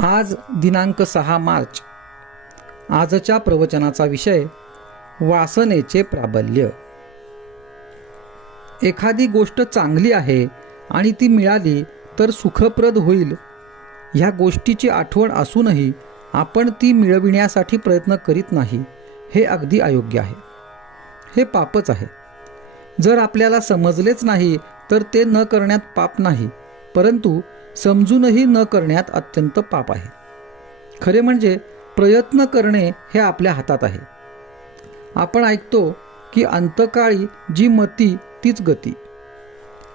आज दिनांक 6 मार्च. आजच्या प्रवचनाचा विषय वासनेचे प्राबल्य. एखादी गोष्ट चांगली आहे आणि ती मिळाली तर सुखप्रद होईल ह्या गोष्टीची आठवण असूनही आपण ती मिळविण्यासाठी प्रयत्न करीत नाही, हे अगदी अयोग्य आहे. हे पापच आहे. जर आपल्याला समजलेच नाही तर ते न करण्यात पाप नाही, परंतु समजूनही न करण्यात अत्यंत पाप आहे. खरे म्हणजे प्रयत्न करणे हे आपल्या हातात आहे. आपण ऐकतो की अंतकाळी जी मती तीच गती.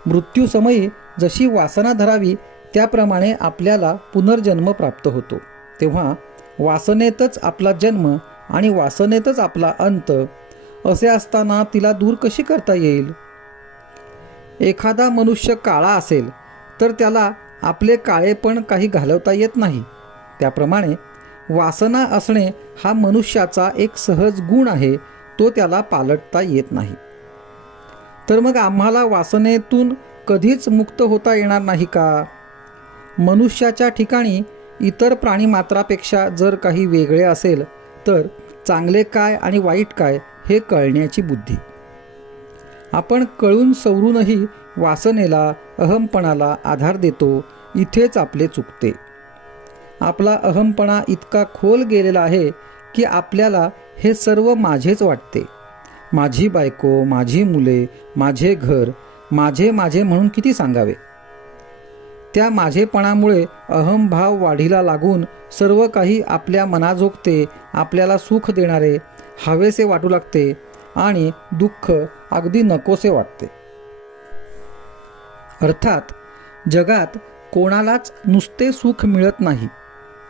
मृत्यूसमयी जशी वासना धरावी त्याप्रमाणे आपल्याला पुनर्जन्म प्राप्त होतो. तेव्हा वासनेतच आपला जन्म आणि वासनेतच आपला अंत असे असताना तिला दूर कशी करता येईल? एखादा मनुष्य काळा असेल तर त्याला आपले काळेपण काही घालवता येत नाही. त्याप्रमाणे वासना असणे हा मनुष्याचा एक सहज गुण आहे, तो त्याला पालटता येत नाही. तर मग आम्हाला वासनेतून कधीच मुक्त होता येणार नाही का? मनुष्याच्या ठिकाणी इतर प्राणीमात्रापेक्षा जर काही वेगळे असेल तर चांगले काय आणि वाईट काय हे कळण्याची बुद्धी. आपण कळून सवरूनही वासनेला, अहमपणाला आधार देतो. इथेच आपले चुकते. आपला अहमपणा इतका खोल गेलेला आहे की आपल्याला हे सर्व माझेच वाटते. माझी बायको, माझी मुले, माझे घर, माझे माझे म्हणून किती सांगावे. त्या माझेपणामुळे अहमभाव वाढीला लागून सर्व काही आपल्या मनाजोगते, आपल्याला सुख देणारे हवेसे वाटू लागते आणि दुःख अगदी नकोसे वाटते. अर्थात जगात कोणालाच नुसते सुख मिळत नाही.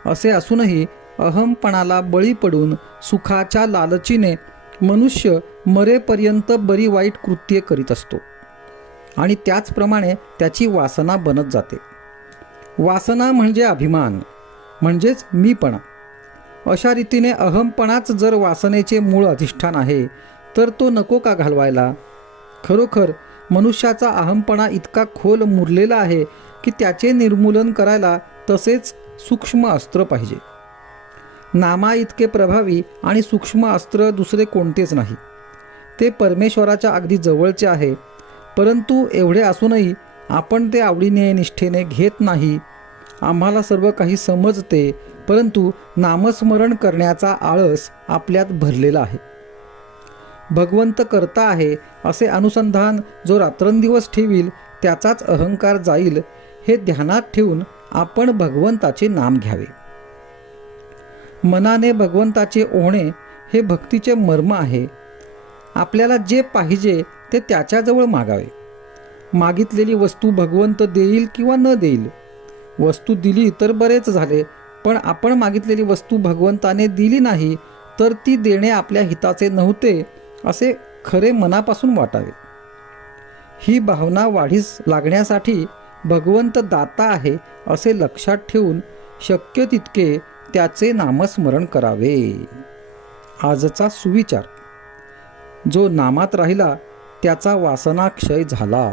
असे असूनही अहमपणाला बळी पडून सुखाच्या लालचीने मनुष्य मरेपर्यंत बरी वाईट कृत्ये करीत असतो आणि त्याचप्रमाणे त्याची वासना बनत जाते. वासना म्हणजे अभिमान, म्हणजेच मीपणा. अशा रीतीने अहमपणाच जर वासनेचे मूळ अधिष्ठान आहे तर तो नको का घालवायला? खरोखर मनुष्याचा अहमपणा इतका खोल मुरलेला आहे की त्याचे निर्मूलन करायला तसेच सूक्ष्म अस्त्र पाहिजे. नामा इतके प्रभावी आणि सूक्ष्म अस्त्र दुसरे कोणतेच नाही. ते परमेश्वराच्या अगदी जवळचे आहे, परंतु एवढे असूनही आपण ते आवडीने निष्ठेने घेत नाही. आम्हाला सर्व काही समजते, परंतु नामस्मरण करण्याचा आळस आपल्यात भरलेला आहे. भगवंत करता आहे असे अनुसंधान जो रात्रंदिवस ठेवील त्याचाच अहंकार जाईल, हे ध्यानात ठेवून आपण भगवंताचे नाम घ्यावे. मनाने भगवंताचे ओढणे हे भक्तीचे मर्म आहे. आपल्याला जे पाहिजे ते त्याच्याजवळ मागावे. मागितलेली वस्तू भगवंत देईल किंवा न देईल. वस्तू दिली तर बरेच झाले, पण आपण मागितलेली वस्तू भगवंताने दिली नाही तर ती देणे आपल्या हिताचे नव्हते असे खरे मनापासून वाटावे. ही भावना वाढीस लागण्यासाठी भगवंत दाता आहे असे लक्षात ठेवून शक्य तितके त्याचे नामस्मरण करावे. आजचा सुविचार. जो नामात राहिला त्याचा वासनाक्षय झाला.